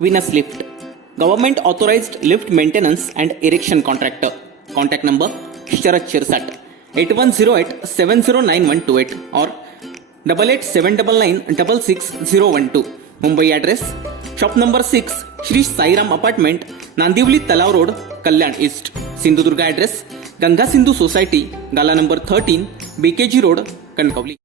Venus Lift, Government Authorized Lift Maintenance and Erection Contractor. Contact number Sharat Shirsat 8108709128 or 887999666012. Mumbai address shop number 6 Shri Sairam Apartment, Nandivli Talav Road, Kalyan East. Sindhudurga address Ganga Sindhu Society, Gala number 13, BKG Road, Kankavli.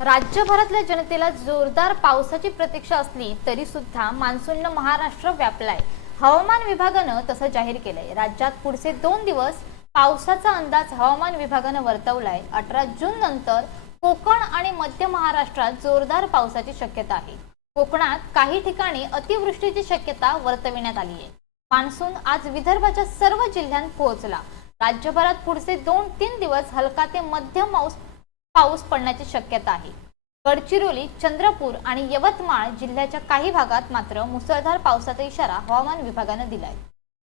राज्यभरातल्या जनतेला जोरदार पावसाची प्रतीक्षा असली तरी सुद्धा मान्सूननं महाराष्ट्र व्यापलाय. हवामान विभागानं तसं जाहीर केलंय. राज्यात पुढचे 2 दिवस पावसाचा अंदाज हवामान विभागानं वर्तवलाय. 18 जून नंतर कोकण आणि मध्य महाराष्ट्रात जोरदार पावसाची शक्यता आहे. कोकणात काही ठिकाणी अतिवृष्टीची शक्यता वर्तविण्यात आली आहे. मान्सून आज विदर्भाच्या सर्व जिल्ह्यांत पोहोचला. राज्यभरात पुढचे 2-3 दिवस हलका ते मध्यम पाऊस पडण्याची शक्यता आहे. गडचिरोली, चंद्रपूर आणि यवतमाळ जिल्ह्याच्या काही भागात मात्र मुसळधार पावसाचा इशारा हवामान विभागानं दिलाय.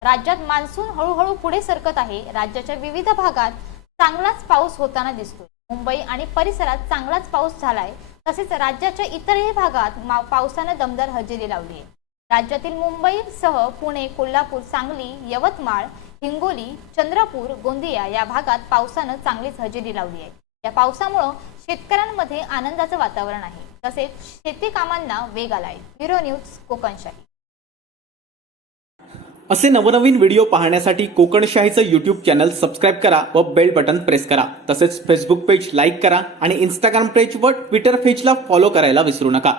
राज्यात मान्सून हळूहळू पुढे सरकत आहे. राज्याच्या विविध भागात चांगलाच पाऊस होताना दिसतोय. मुंबई आणि परिसरात चांगलाच पाऊस झालाय. तसेच राज्याच्या इतरही भागात पावसानं दमदार हजेरी लावली आहे. राज्यातील मुंबईसह पुणे, कोल्हापूर, सांगली, यवतमाळ, हिंगोली, चंद्रपूर, गोंदिया या भागात पावसानं चांगलीच हजेरी लावली आहे. या पावसामुळे शेतकऱ्यांमध्ये आनंदाचं वातावरण आहे. तसेच शेती कामांना वेग आलाय. Bureau news, Kokanshahi. असे नवनवीन व्हिडिओ पाहण्यासाठी कोकणशाहीचं यूट्यूब चॅनल सबस्क्राईब करा व बेल बटन प्रेस करा. तसेच फेसबुक पेज लाईक करा आणि इंस्टाग्राम पेज व ट्विटर पेजला फॉलो करायला विसरू नका.